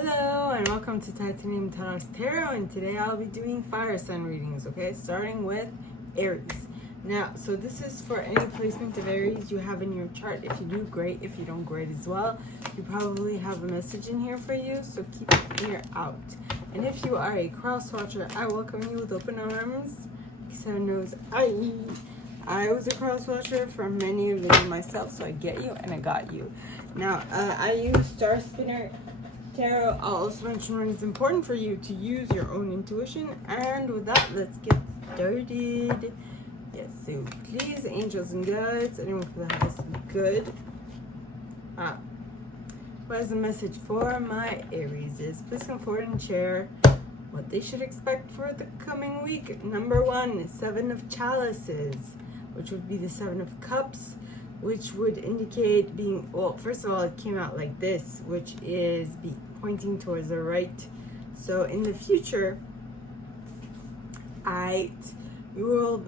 Hello and welcome to Untitled Tarot, and today I'll be doing fire sign readings, okay? Starting with Aries. Now, so this is for any placement of Aries you have in your chart. If you do, great. If you don't, great as well. You probably have a message in here for you, so keep your ear out. And if you are a cross watcher, I welcome you with open arms. Because knows I was a cross watcher for many of them myself, so I get you and I got you. Now, I use Star Spinner Tarot. I'll also mention when it's important for you to use your own intuition. And with that, let's get started. Yes, so please, angels and guides, anyone who has good. What is the message for my Aries is, please come forward and share what they should expect for the coming week. Number one, Seven of Chalices, which would be the Seven of Cups, which would indicate being, well, first of all, it came out like this, which is pointing towards the right. So in the future, you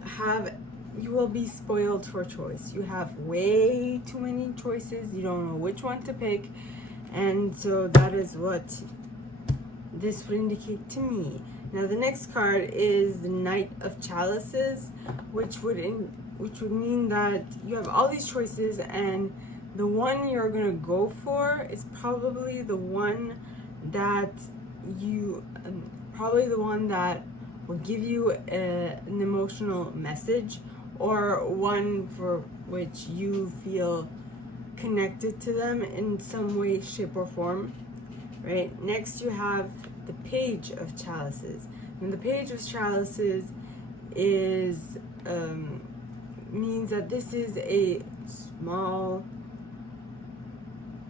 will be spoiled for choice. You have way too many choices. You don't know which one to pick. And so that is what this would indicate to me. Now the next card is the Knight of Chalices, which would mean that you have all these choices, and the one you're gonna go for is probably the one that will give you an emotional message, or one for which you feel connected to them in some way, shape, or form. Right? Next, you have the Page of Chalices, and the Page of Chalices is means that this is a small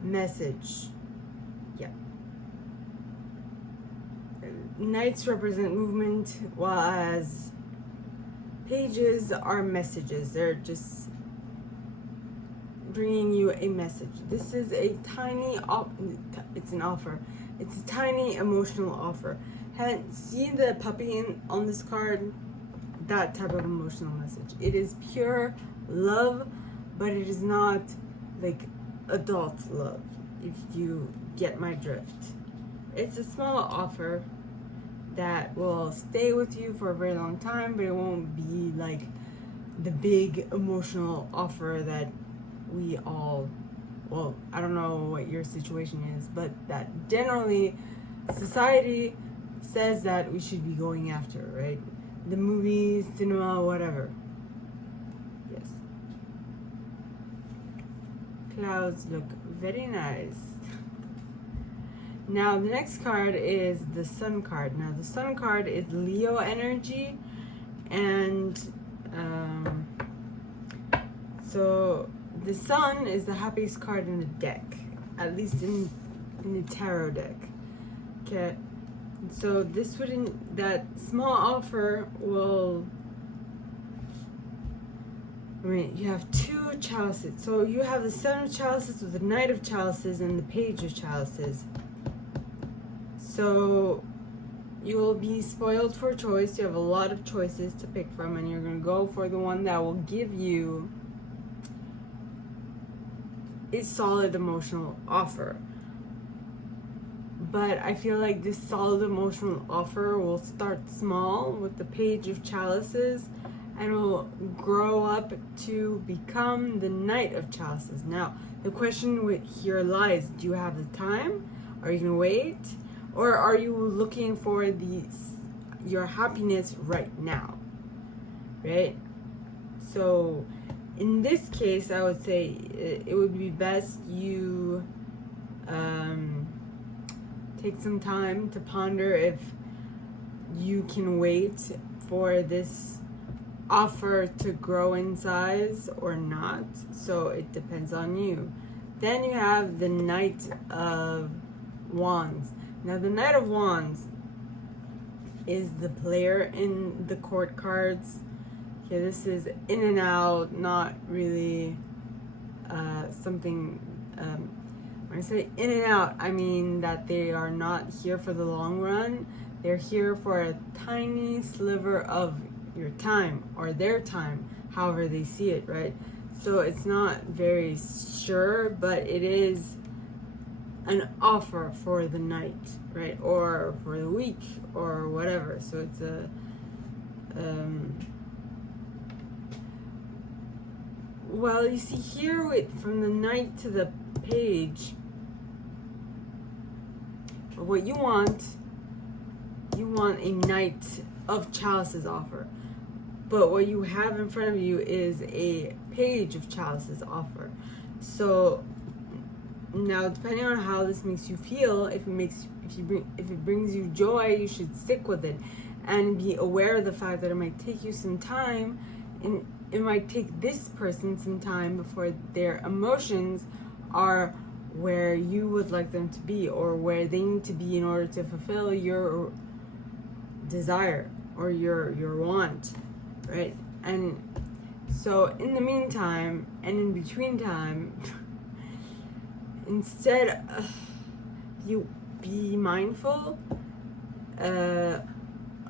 message. Yeah. Knights represent movement, whereas pages are messages. They're just bringing you a message. This is a tiny it's an offer. It's a tiny emotional offer. See the puppy on this card? That type of emotional message. It is pure love, but it is not like adult love, if you get my drift. It's a small offer that will stay with you for a very long time, but it won't be like the big emotional offer that we all, well, I don't know what your situation is, but that generally society says that we should be going after, right? The movies, cinema, whatever. Yes. Clouds look very nice. Now the next card is the Sun card. Now the Sun card is Leo energy, and so the Sun is the happiest card in the deck, at least in the tarot deck. Okay. So this wouldn't, that small offer will, I mean, you have two chalices. So you have the Seven of Chalices with the Knight of Chalices and the Page of Chalices. So you will be spoiled for choice. You have a lot of choices to pick from, and you're going to go for the one that will give you a solid emotional offer. But I feel like this solid emotional offer will start small with the Page of Chalices and will grow up to become the Knight of Chalices. Now, the question here lies, do you have the time? Are you going to wait? Or are you looking for your happiness right now? Right? So, in this case, I would say it would be best you take some time to ponder if you can wait for this offer to grow in size or not. So it depends on you. Then you have the Knight of Wands. Now the Knight of Wands is the player in the court cards. Okay, this is in and out, not really something. When I say in and out, I mean that they are not here for the long run. They're here for a tiny sliver of your time, or their time, however they see it, right? So it's not very sure, but it is an offer for the night, right? Or for the week or whatever. So it's a well, you see here from the Knight to the Page, what you want a Knight of Chalices offer. But what you have in front of you is a Page of Chalices offer. So now, depending on how this makes you feel, if it brings you joy, you should stick with it, and be aware of the fact that it might take you some time, and it might take this person some time before their emotions are where you would like them to be, or where they need to be in order to fulfill your desire or your want, right? And so in the meantime and in between time, instead, you be mindful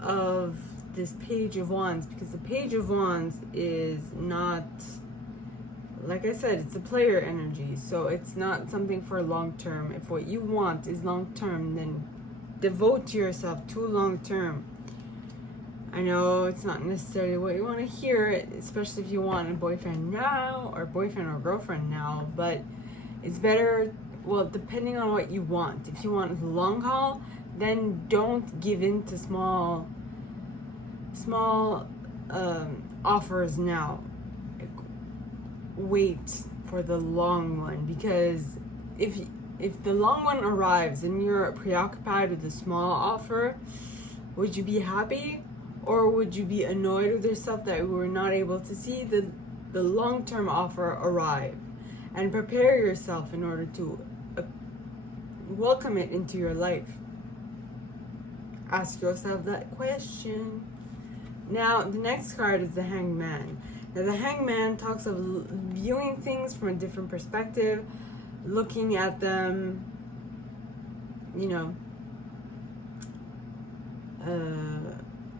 of this Page of Wands, because the Page of Wands is not, like I said, it's a player energy, so it's not something for long term. If what you want is long term, then devote yourself to long term. I know it's not necessarily what you want to hear, especially if you want a boyfriend now or boyfriend or girlfriend now, but it's better, well, depending on what you want. If you want the long haul, then don't give in to small offers now. Wait for the long one, because if the long one arrives and you're preoccupied with the small offer, would you be happy, or would you be annoyed with yourself that you were not able to see the long-term offer arrive? And prepare yourself in order to welcome it into your life. Ask yourself that question. Now, the next card is the Hangman. Now, the Hangman talks of viewing things from a different perspective, looking at them,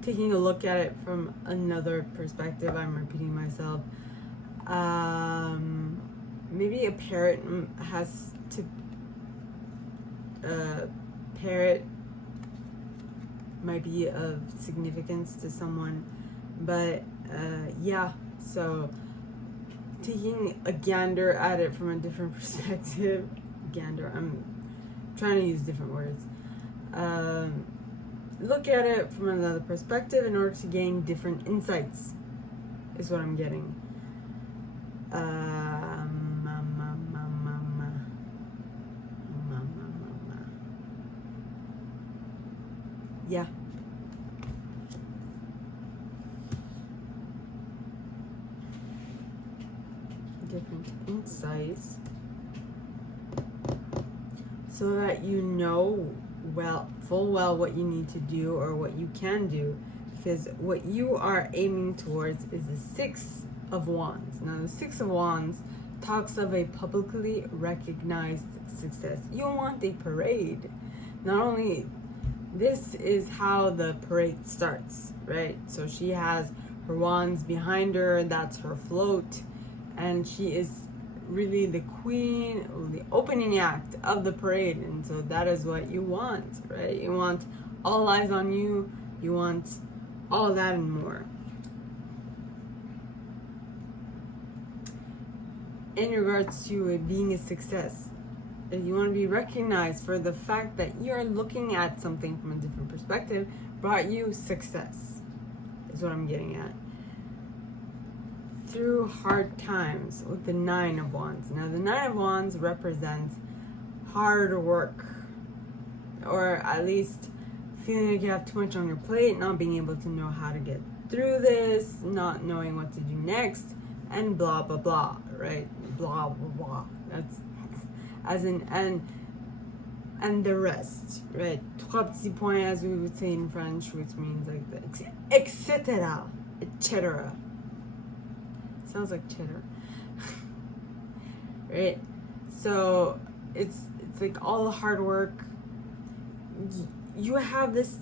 taking a look at it from another perspective. I'm repeating myself. Maybe a parrot has to, parrot might be of significance to someone, but yeah, so taking a gander at it from a different perspective, gander, I'm trying to use different words, look at it from another perspective in order to gain different insights, is what I'm getting. Yeah. Different insights, so that you know full well what you need to do or what you can do, because what you are aiming towards is the Six of Wands. Now, the Six of Wands talks of a publicly recognized success. You want a parade. Not only this is how the parade starts, right? So she has her wands behind her, that's her float, and she is really the queen, the opening act of the parade. And so that is what you want, right? You want all eyes on you, you want all that and more. In regards to it being a success, you want to be recognized for the fact that you're looking at something from a different perspective brought you success, is what I'm getting at. Through hard times with the Nine of Wands. Now, the Nine of Wands represents hard work, or at least feeling like you have too much on your plate, not being able to know how to get through this, not knowing what to do next, and blah, blah, blah, right? Blah, blah, blah. That's as in, and the rest, right? Trois petits points, as we would say in French, which means like the etc. etc. Sounds like cheddar. Right? So it's like all the hard work. You have this.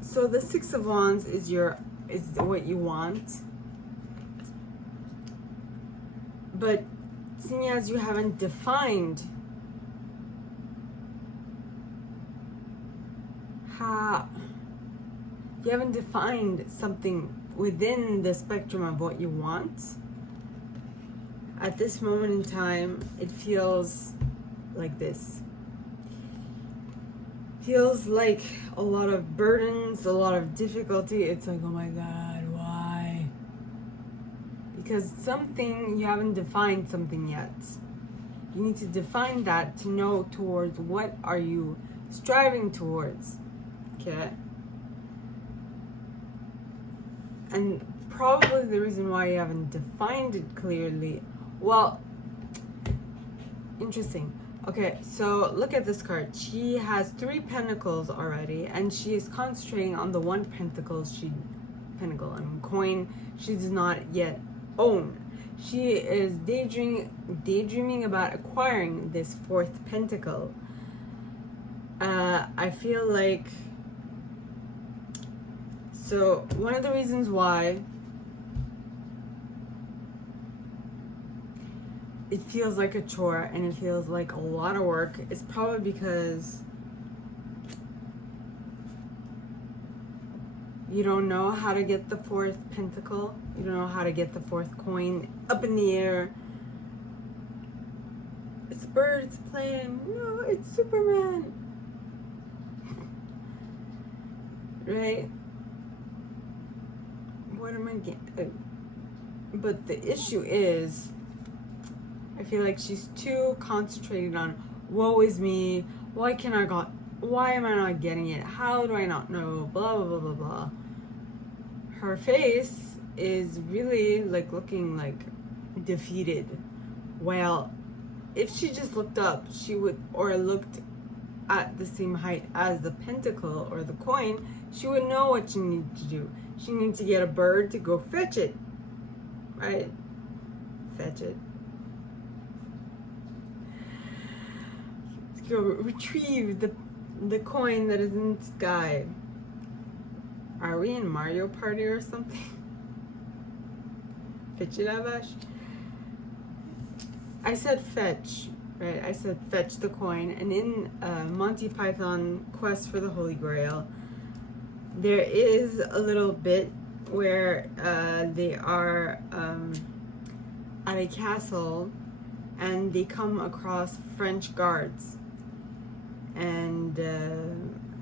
So the Six of Wands is what you want. But seeing as you haven't defined you haven't defined something within the spectrum of what you want. At this moment in time, it feels like this. Feels like a lot of burdens, a lot of difficulty. It's like, oh my God, why? Because something, you haven't defined something yet. You need to define that to know towards what are you striving towards. Okay? And probably the reason why you haven't defined it clearly, well, interesting. Okay, so look at this card. She has 3 pentacles already, and she is concentrating on the 1 coin she does not yet own. She is daydreaming about acquiring this 4th pentacle. I feel like, so one of the reasons why it feels like a chore and it feels like a lot of work is probably because you don't know how to get the 4th pentacle. You don't know how to get the 4th coin up in the air. It's birds playing. No, it's Superman. Right? What am I getting? But the issue is, I feel like she's too concentrated on, woe is me, why am I not getting it? How do I not know? Blah, blah, blah, blah, blah. Her face is really like looking like defeated. Well, if she just looked up, she would, or looked at the same height as the pentacle or the coin, she would know what she needs to do. She needs to get a bird to go fetch it. Right? Fetch it. Go retrieve the coin that is in the sky. Are we in Mario Party or something? Fetch it, Avash. I said fetch, right? I said fetch the coin. And in Monty Python Quest for the Holy Grail, there is a little bit where they are at a castle and they come across French guards. And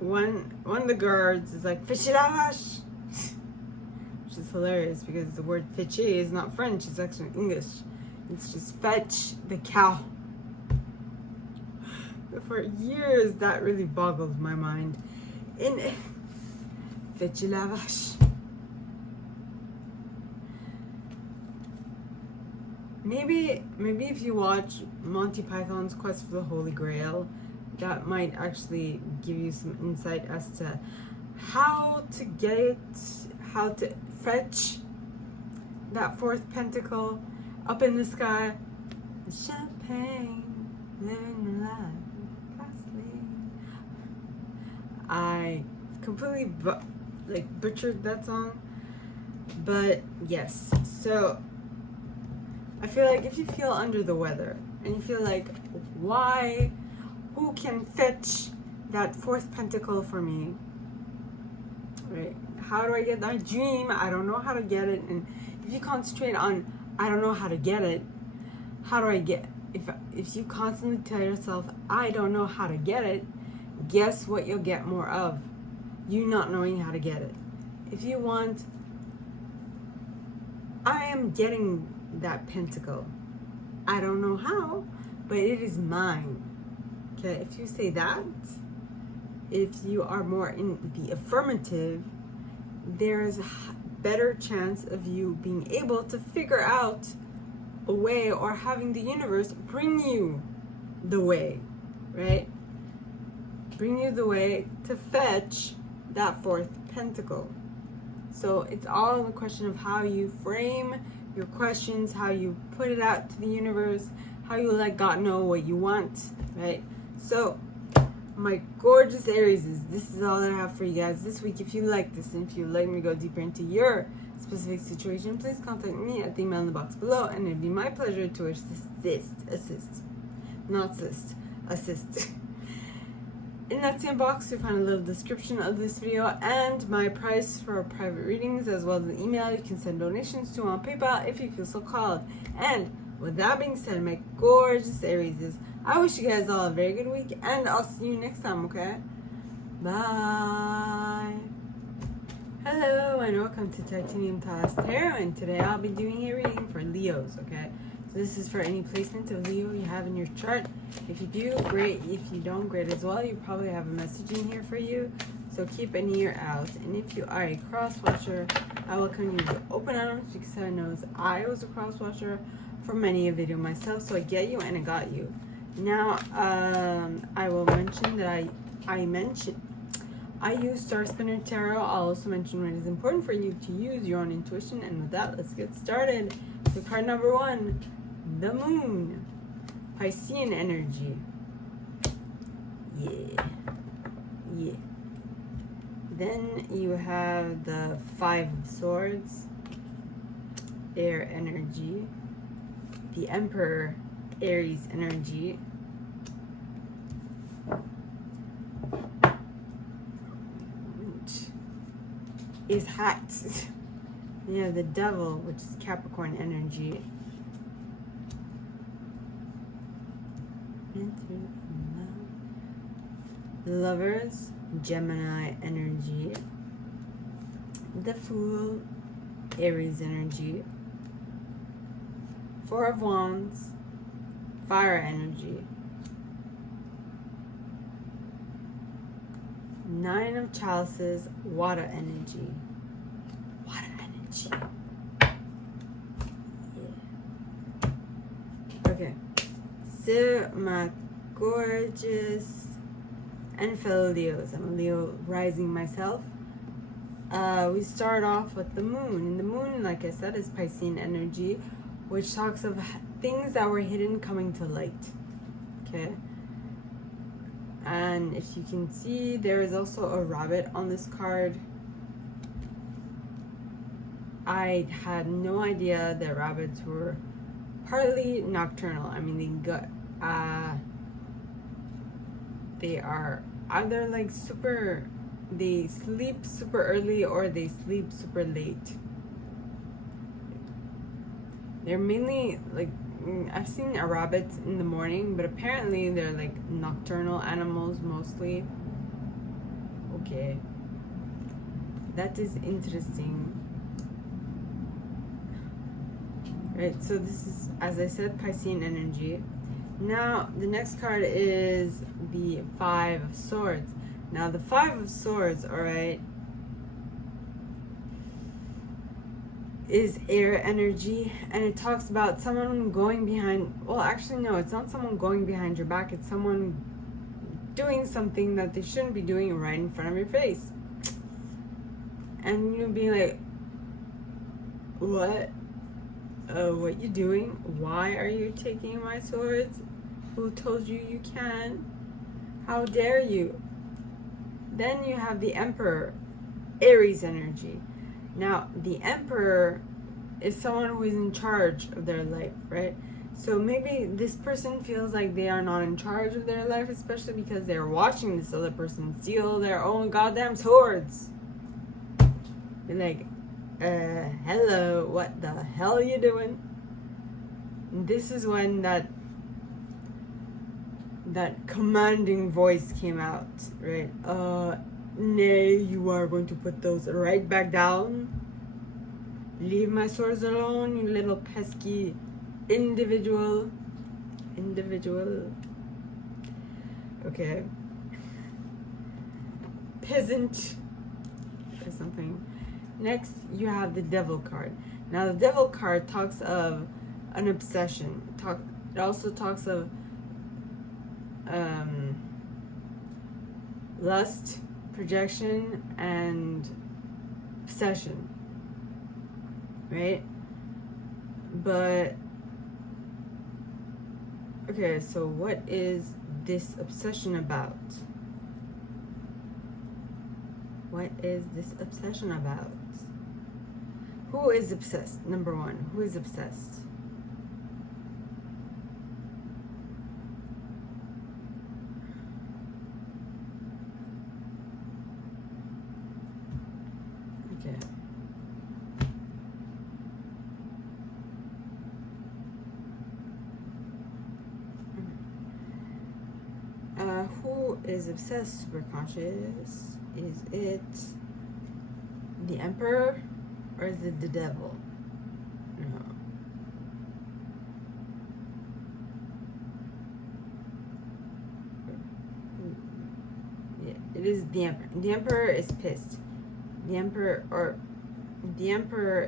one of the guards is like, "Fetch it, Avash," which is hilarious because the word "fetcher" is not French; it's actually English. It's just "fetch the cow." For years, that really boggled my mind. In "Fetch it, Avash." Maybe if you watch Monty Python's Quest for the Holy Grail, that might actually give you some insight as to how to get it, how to fetch that 4th pentacle up in the sky. Champagne, living life, fastly. I completely butchered that song, but yes. So I feel like if you feel under the weather and you feel like, who can fetch that 4th pentacle for me? Right? How do I get that dream? I don't know how to get it. And if you concentrate on, I don't know how to get it, how do I get? If you constantly tell yourself, I don't know how to get it, guess what you'll get more of? You not knowing how to get it. If you want, I am getting that pentacle. I don't know how, but it is mine. Okay, if you say that, if you are more in the affirmative, there's a better chance of you being able to figure out a way, or having the universe bring you the way, right? Bring you the way to fetch that 4th pentacle. So it's all a question of how you frame your questions, how you put it out to the universe, how you let God know what you want, right? So, my gorgeous Aries, this is all that I have for you guys this week. If you like this, and if you'd like me to go deeper into your specific situation, please contact me at the email in the box below, and it'd be my pleasure to assist In that same box, you'll find a little description of this video and my price for private readings, as well as an email you can send donations to on PayPal if you feel so called. And with that being said, my gorgeous Aries, I wish you guys all a very good week, and I'll see you next time, okay? Bye. Hello, and welcome to Untitled Chapter, and today I'll be doing a reading for Leos, okay? So this is for any placement of Leo you have in your chart. If you do, great. If you don't, great as well. You probably have a message in here for you, so keep an ear out. And if you are a cross-watcher, I welcome you to open arms, because I know I was a cross-watcher for many a video myself, so I get you and I got you. Now, I will mention that I use Star Spinner Tarot. I'll also mention when it is important for you to use your own intuition. And with that, let's get started. So card number 1, the Moon, Piscean energy. Yeah. Then you have the 5 of Swords, air energy. The Emperor, Aries energy. Is hot. You have the Devil, which is Capricorn energy. Lovers, Gemini energy. The Fool, Aries energy. 4 of Wands, fire energy. 9 of Chalices, water energy. Yeah. Okay. So, my gorgeous and fellow Leos. I'm a Leo rising myself. We start off with the Moon. And the Moon, like I said, is Piscean energy, which talks of things that were hidden coming to light. Okay. And if you can see, there is also a rabbit on this card. I had no idea that rabbits were partly nocturnal. I mean, they are either like they sleep super early or they sleep super late. They're mainly like, I've seen a rabbit in the morning, but apparently they're like nocturnal animals mostly. Okay. That is interesting. Right, so this is, as I said, Piscean energy. Now, the next card is the 5 of Swords. Now, the 5 of Swords, alright, is air energy, and it talks about someone going behind, well, actually, no, it's not someone going behind your back, it's someone doing something that they shouldn't be doing right in front of your face. And you'll be like, what? What you doing? Why are you taking my swords? Who told you you can? How dare you? Then you have the Emperor, Aries energy. Now, the Emperor is someone who is in charge of their life, right? So maybe this person feels like they are not in charge of their life, especially because they're watching this other person steal their own goddamn swords. You're like, hello, what the hell are you doing? And this is when that commanding voice came out, right? Nay, you are going to put those right back down. Leave my swords alone, you little pesky individual. Okay. Peasant or something. Next, you have the Devil card. Now, the Devil card talks of an obsession. It also talks of lust, projection, and obsession. Right? But, okay, so what is this obsession about? What is this obsession about? Who is obsessed? Number one, who is obsessed? Okay. Who is obsessed, super conscious? Is it the Emperor or is it the Devil? No. Yeah, it is the Emperor. The Emperor is pissed. The Emperor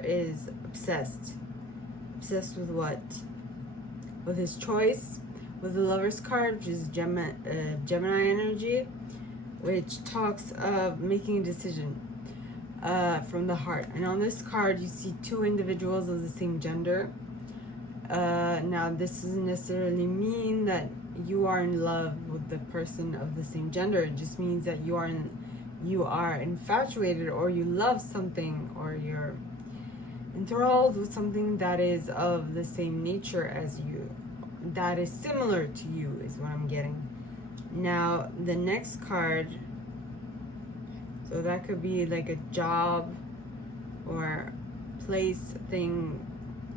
is obsessed. Obsessed with what? With his choice. With the Lover's card, which is Gemini energy, which talks of making a decision from the heart. And on this card, you see two individuals of the same gender. Now, this doesn't necessarily mean that you are in love with the person of the same gender. It just means that you are infatuated, or you love something, or you're enthralled with something that is of the same nature as you, that is similar to you, is what I'm getting. Now, the next card, so that could be like a job or place, thing,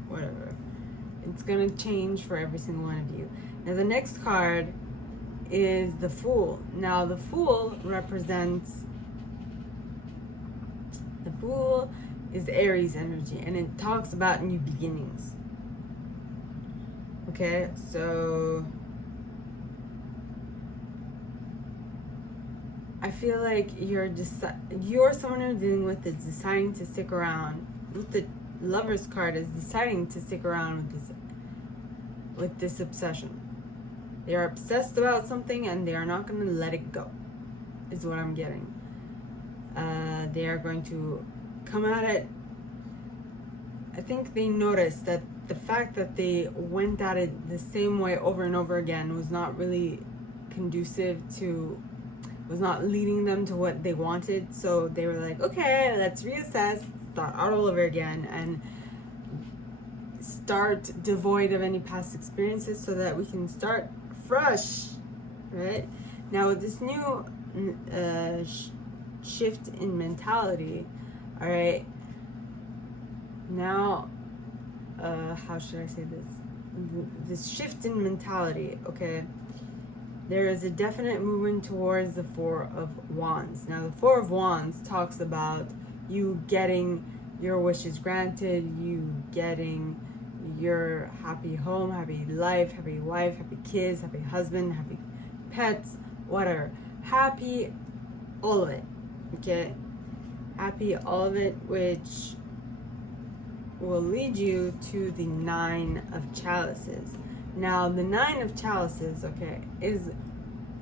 whatever. It's gonna change for every single one of you. Now, the next card is the Fool. Now, the Fool is Aries energy, and it talks about new beginnings. Okay, so I feel like you're someone you're dealing with is deciding to stick around. With the Lover's card, is deciding to stick around with this obsession. They are obsessed about something and they are not going to let it go, is what I'm getting. They are going to come at it. I think they noticed that the fact that they went at it the same way over and over again was not really conducive to, was not leading them to what they wanted. So they were like, okay, let's reassess, start all over again, and start devoid of any past experiences so that we can start fresh, right? Now, with this new shift in mentality, all right, now, how should I say this? This shift in mentality, okay? There is a definite movement towards the Four of Wands. Now, the Four of Wands talks about you getting your wishes granted, you getting your happy home, happy life, happy wife, happy kids, happy husband, happy pets, whatever. Happy, all of it, okay? Happy, all of it, which will lead you to the Nine of Chalices. Now, the Nine of Chalices, okay,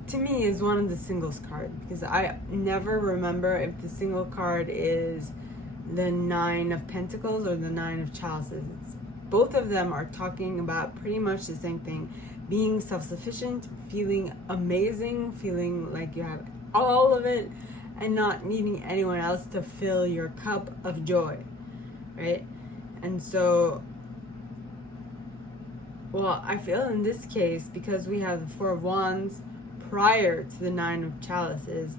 to me is one of the singles card, because I never remember if the single card is the Nine of Pentacles or the Nine of Chalices. Both of them are talking about pretty much the same thing: being self-sufficient, feeling amazing, feeling like you have all of it, and not needing anyone else to fill your cup of joy, right? And so, well, I feel in this case, because we have the Four of Wands prior to the Nine of Chalices,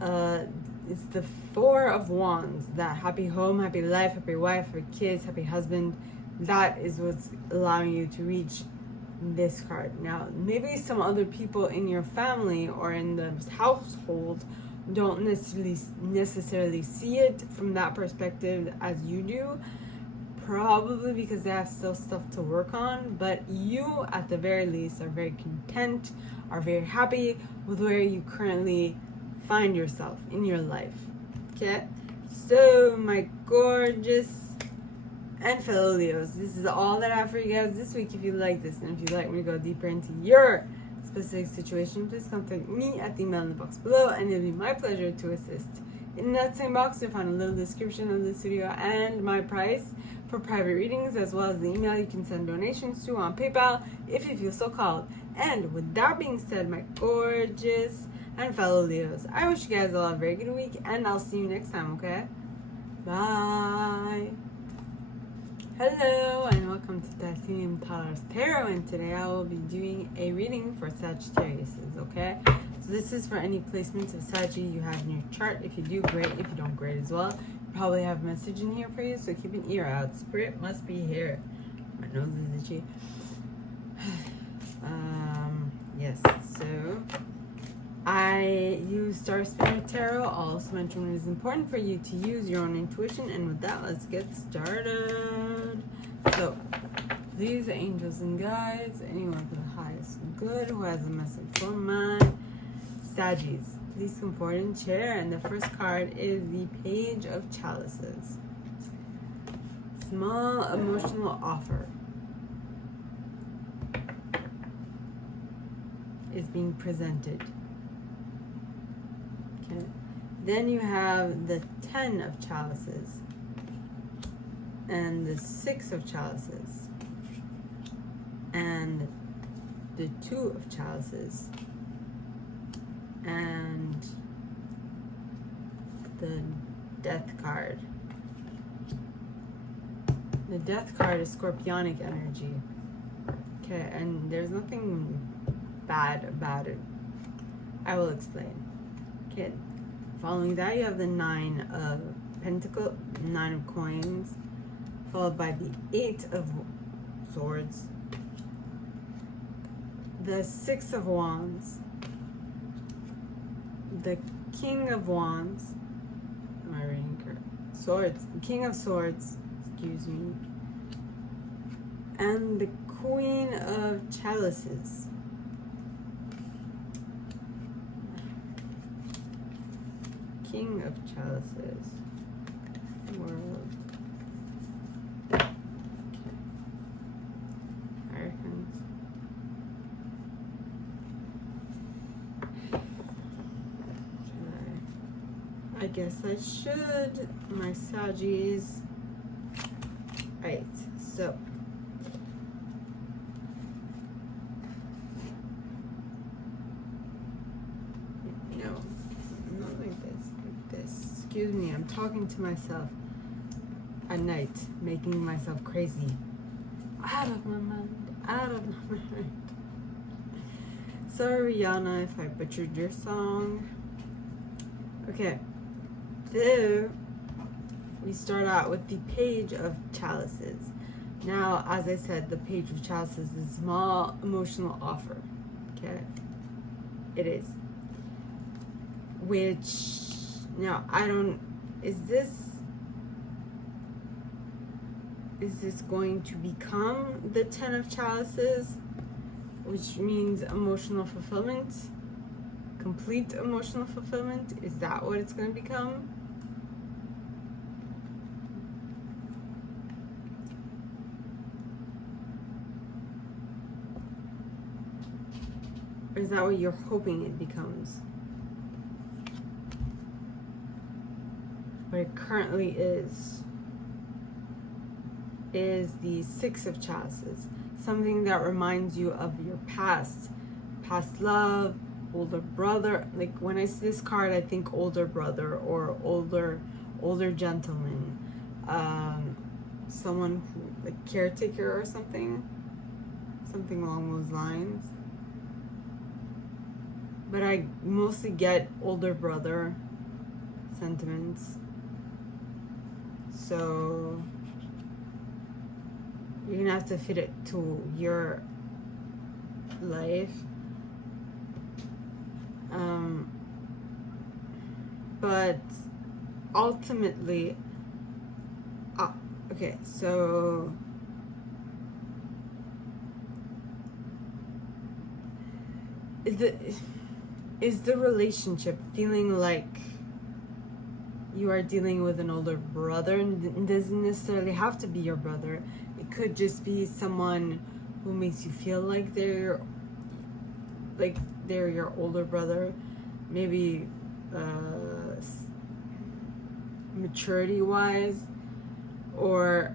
it's the Four of Wands, that happy home, happy life, happy wife, happy kids, happy husband. That is what's allowing you to reach this card. Now, maybe some other people in your family or in the household don't necessarily see it from that perspective as you do, probably because they have still stuff to work on, but you at the very least are very content, are very happy with where you currently find yourself in your life. Okay, so my gorgeous and fellow Leos, this is all that I have for you guys this week. If you like this, and if you'd like me to go deeper into your specific situation, please contact me at the email in the box below, and it'll be my pleasure to assist. In that same box, you'll find a little description of this video and my price for private readings, as well as the email you can send donations to on PayPal if you feel so called. And with that being said, my gorgeous and fellow Leos, I wish you guys all a very good week, and I'll see you next time, okay? Bye! Hello, and welcome to Titanium Tarot's Tarot, and today I will be doing a reading for Sagittarius, okay? So this is for any placements of Saggy you have in your chart. If you do, great. If you don't, great as well. You probably have a message in here for you, so keep an ear out. Spirit must be here. My nose is itchy. Yes, so I use Star Spirit Tarot. I'll also mention it is important for you to use your own intuition. And with that, let's get started. So, these angels and guides, anyone for the highest good who has a message for my Saggies, please come forward and share. And the first card is the Page of Chalices. Small emotional offer is being presented. Okay. Then you have the 10 of Chalices and the 6 of Chalices and the 2 of Chalices and the Death card. The Death card is scorpionic energy. Okay, and there's nothing bad about it. I will explain. Okay, following that you have the 9 of Pentacles, 9 of Coins, followed by the 8 of Swords, the 6 of Wands, the King of Wands, am I reading correct? Swords, the King of Swords, excuse me, and the Queen of Chalices. King of Chalices. World. Okay. Hurricanes. I guess I should. My Saggies. Right, so. No, not like this. Like this. Excuse me, I'm talking to myself at night, making myself crazy. Out of my mind. Out of my mind. Sorry, Rihanna, if I butchered your song. Okay. So, we start out with the Page of Chalices. Now, as I said, the Page of Chalices is a small emotional offer. Okay? It is. Which, now, I don't, is this going to become the 10 of Chalices? Which means emotional fulfillment? Complete emotional fulfillment? Is that what it's going to become? Or is that what you're hoping it becomes? What it currently is the 6 of Chalices. Something that reminds you of your past love, older brother. Like when I see this card, I think older brother or older gentleman, someone who, like caretaker or something along those lines. But I mostly get older brother sentiments. So you're gonna have to fit it to your life. But ultimately, okay, so is the relationship feeling like you are dealing with an older brother? And it doesn't necessarily have to be your brother. It could just be someone who makes you feel like they're your older brother, maybe maturity wise, or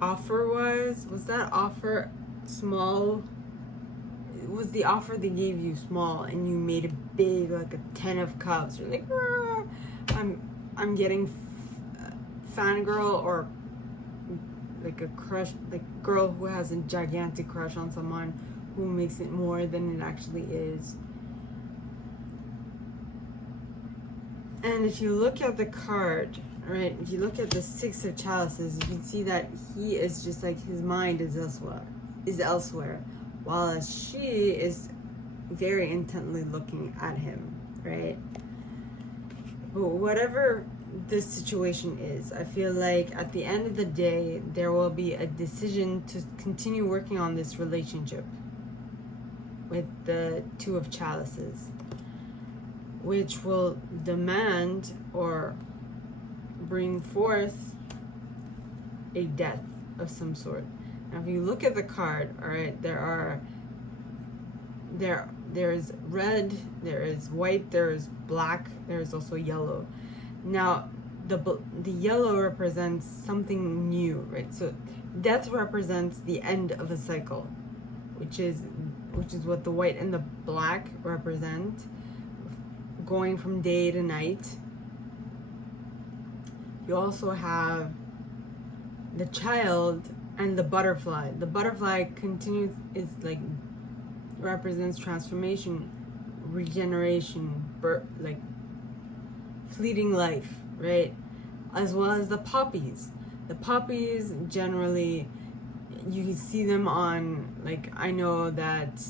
offer wise. Was that offer small? Was the offer they gave you small and you made it big, like a 10 of cups? You're like, I'm getting fangirl or like a crush, like girl who has a gigantic crush on someone who makes it more than it actually is. And if you look at the card, right, if you look at the Six of Chalices, you can see that he is just like, his mind is elsewhere, while she is very intently looking at him, right? But whatever this situation is, I feel like at the end of the day, there will be a decision to continue working on this relationship with the Two of Chalices, which will demand or bring forth a death of some sort. Now, if you look at the card, all right, there is red, there is white, there is black, there is also yellow. Now, the yellow represents something new, right? So death represents the end of a cycle, which is what the white and the black represent, going from day to night. You also have the child and the butterfly. The butterfly continues, is like, represents transformation, regeneration, birth, like fleeting life, right? As well as the poppies. The poppies, generally, you can see them on, like, I know that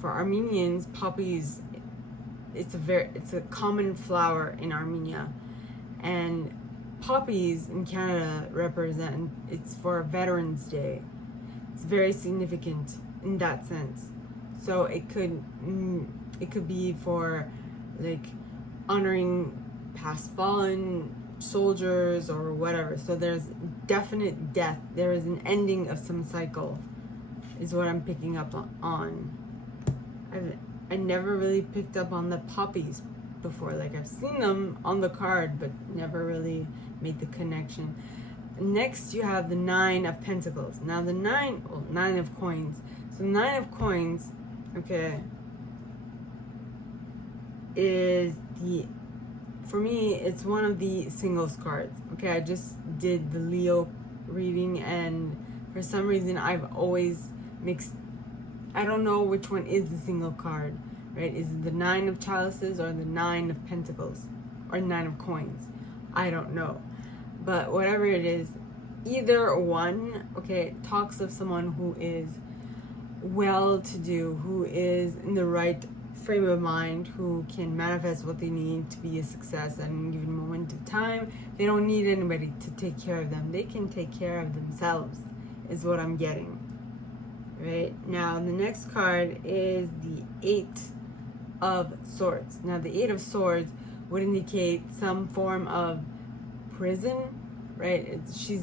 for Armenians, poppies, it's a common flower in Armenia, and poppies in Canada represent, it's for Veterans Day. It's very significant in that sense. So it could be for, like, honoring past fallen soldiers or whatever. So there's definite death. There is an ending of some cycle, is what I'm picking up on. I never really picked up on the poppies before. Like, I've seen them on the card, but never really made the connection. Next, you have the Nine of Pentacles. Now, the Nine of Coins. So, Nine of Coins, okay, is for me, it's one of the singles cards. Okay, I just did the Leo reading, and for some reason, I've always mixed. I don't know which one is the single card, right? Is it the Nine of Chalices or the Nine of Pentacles or Nine of Coins? I don't know. But whatever it is, either one, okay, talks of someone who is well-to-do, who is in the right frame of mind, who can manifest what they need to be a success at any given moment of time. They don't need anybody to take care of them. They can take care of themselves, is what I'm getting. Right? Now, the next card is the Eight of Swords. Now, the Eight of Swords would indicate some form of prison, right? She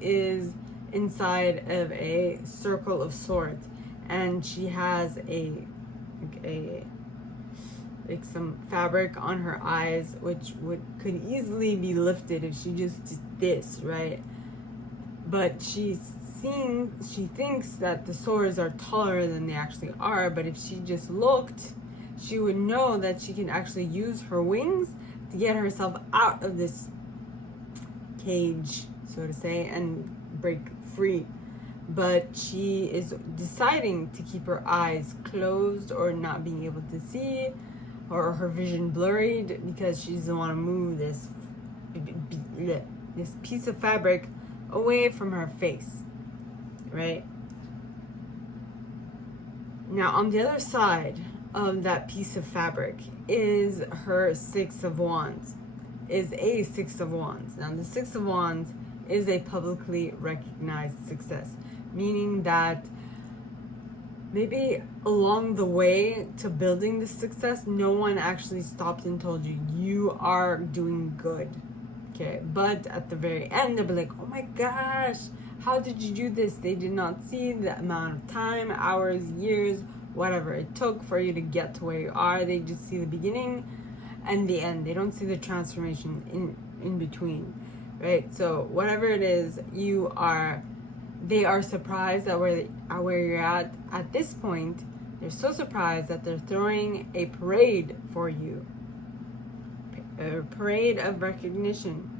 is inside of a circle of swords, and she has some fabric on her eyes, which could easily be lifted if she just did this, right? But she thinks that the swords are taller than they actually are, but if she just looked, she would know that she can actually use her wings to get herself out of this cage, so to say, and break free. But she is deciding to keep her eyes closed or not being able to see, or her vision blurred, because she doesn't want to move this piece of fabric away from her face, right? Now, on the other side of that piece of fabric is her Six of Wands, is a Six of Wands. Now, the Six of Wands is a publicly recognized success, meaning that maybe along the way to building this success, no one actually stopped and told you, you are doing good. Okay, but at the very end, they'll be like, oh my gosh, how did you do this? They did not see the amount of time, hours, years, whatever it took for you to get to where you are. They just see the beginning and the end. They don't see the transformation in between, right? So whatever it is, they are surprised at where you're at this point. They're so surprised that they're throwing a parade for you. A parade of recognition,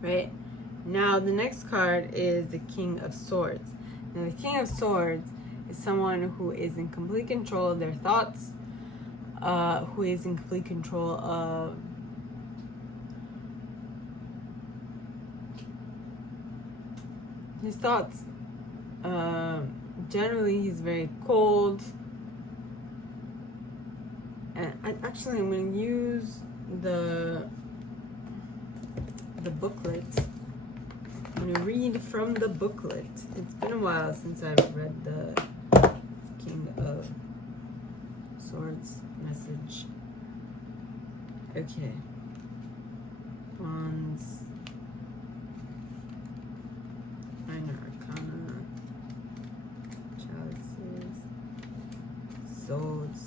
right? Now the next card is the King of Swords. Now the King of Swords is someone who is in complete control of their thoughts, who is in complete control of his thoughts. Generally, he's very cold. And actually, I'm going to use the booklet. I'm going to read from the booklet. It's been a while since I've read the King of Swords message. Okay. Wands. Minor Arcana. Chalices. Swords.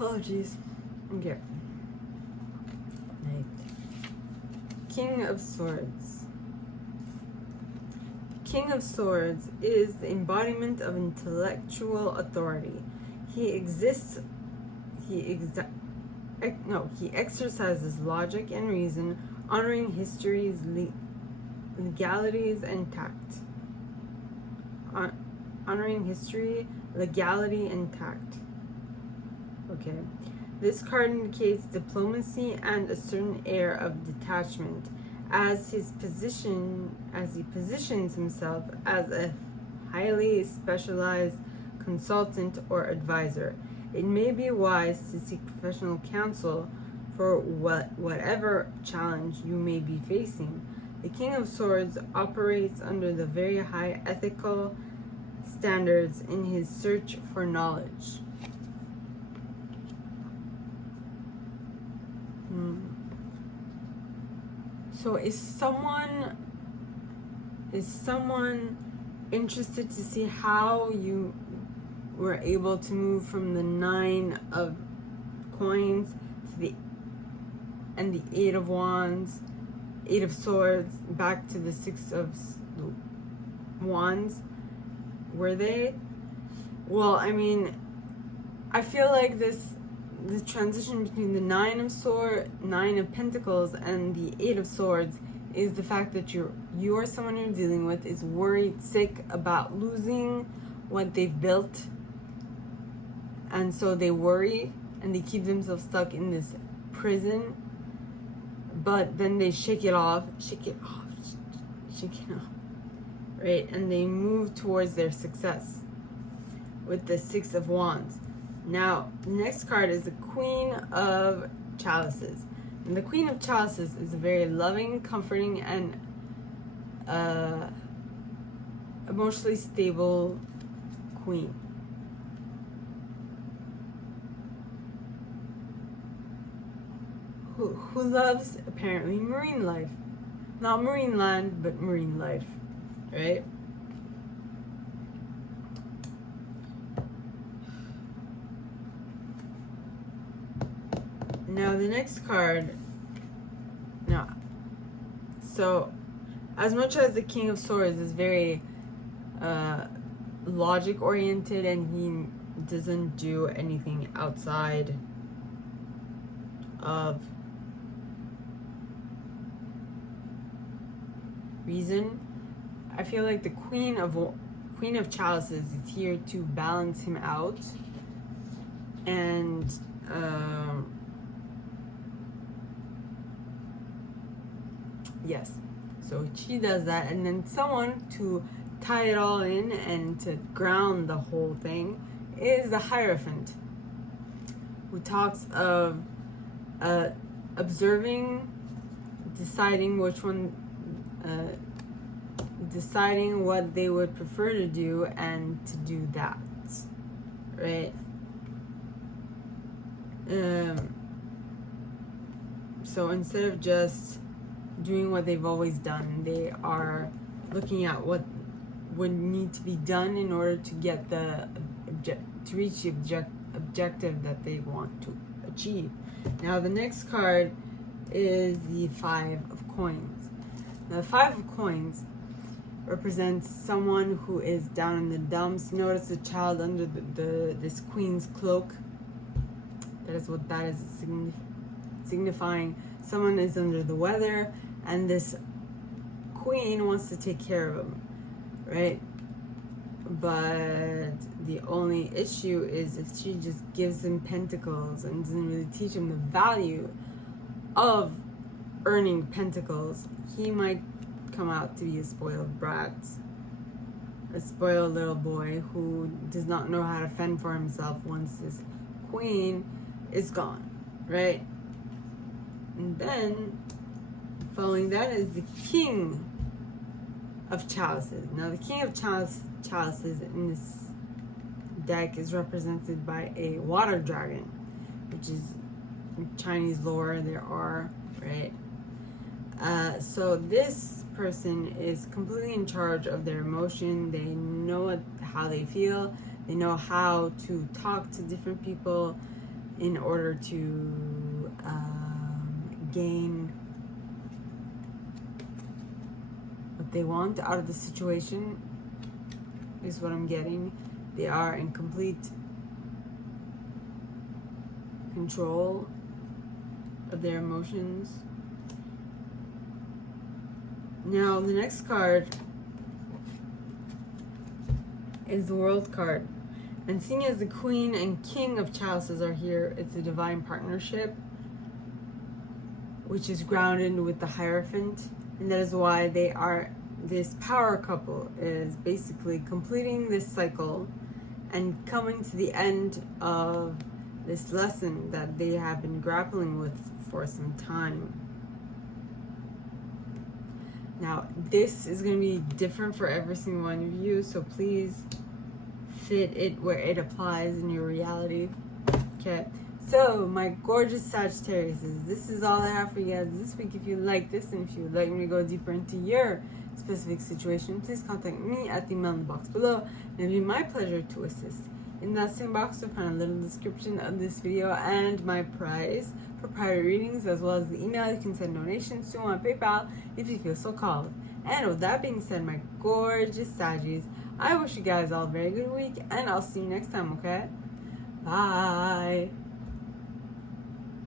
Oh, jeez. Okay. King of Swords. King of Swords is the embodiment of intellectual authority. He exercises logic and reason, honoring history's legalities and tact. Honoring history, legality, and tact. Okay. This card indicates diplomacy and a certain air of detachment as he positions himself as a highly specialized consultant or advisor. It may be wise to seek professional counsel for whatever challenge you may be facing. The King of Swords operates under the very high ethical standards in his search for knowledge. So is someone interested to see how you were able to move from the 9 of coins to the 8 of wands, 8 of swords, back to the 6 of wands? Were they? Well, I mean, I feel like the transition between the 9 of Pentacles and the 8 of Swords is the fact that you or someone you're dealing with is worried, sick about losing what they've built, and so they worry and they keep themselves stuck in this prison, but then they shake it off, right? And they move towards their success with the 6 of Wands. Now, the next card is the Queen of Chalices. And the Queen of Chalices is a very loving, comforting, and emotionally stable queen. Who loves, apparently, marine life. Not marine land, but marine life, right? Now the next card, so as much as the King of Swords is very logic oriented and he doesn't do anything outside of reason, I feel like the Queen of Chalices is here to balance him out and yes, so she does that, and then someone to tie it all in and to ground the whole thing is the Hierophant, who talks of observing, deciding which one, deciding what they would prefer to do and to do that, right? So instead of just doing what they've always done, they are looking at what would need to be done in order to get to reach the objective that they want to achieve. Now the next card is the 5 of Coins. Now the 5 of Coins represents someone who is down in the dumps. Notice the child under signifying someone is under the weather, and this queen wants to take care of him, right? But the only issue is if she just gives him pentacles and doesn't really teach him the value of earning pentacles, he might come out to be a spoiled brat, a spoiled little boy who does not know how to fend for himself once this queen is gone, right? And then following that is the King of Chalices. Now the King of Chalices in this deck is represented by a water dragon, which is in Chinese lore there are, right? So this person is completely in charge of their emotion. They know how they feel. They know how to talk to different people in order to gain what they want out of the situation, is what I'm getting. They are in complete control of their emotions. Now, the next card is the World card. And seeing as the Queen and King of Chalices are here, it's a divine partnership, which is grounded with the Hierophant. And that is why they are, this power couple is basically completing this cycle and coming to the end of this lesson that they have been grappling with for some time. Now, this is going to be different for every single one of you, so please fit it where it applies in your reality. Okay, so my gorgeous Sagittarius, this is all I have for you guys this week. If you like this and if you would like me to go deeper into your specific situation, please contact me at the email in the box below, and it'll be my pleasure to assist. In that same box, you'll find a little description of this video and my price for private readings, as well as the email you can send donations to on PayPal if you feel so called. And with that being said, my gorgeous Saggies, I wish you guys all a very good week, and I'll see you next time, okay? Bye!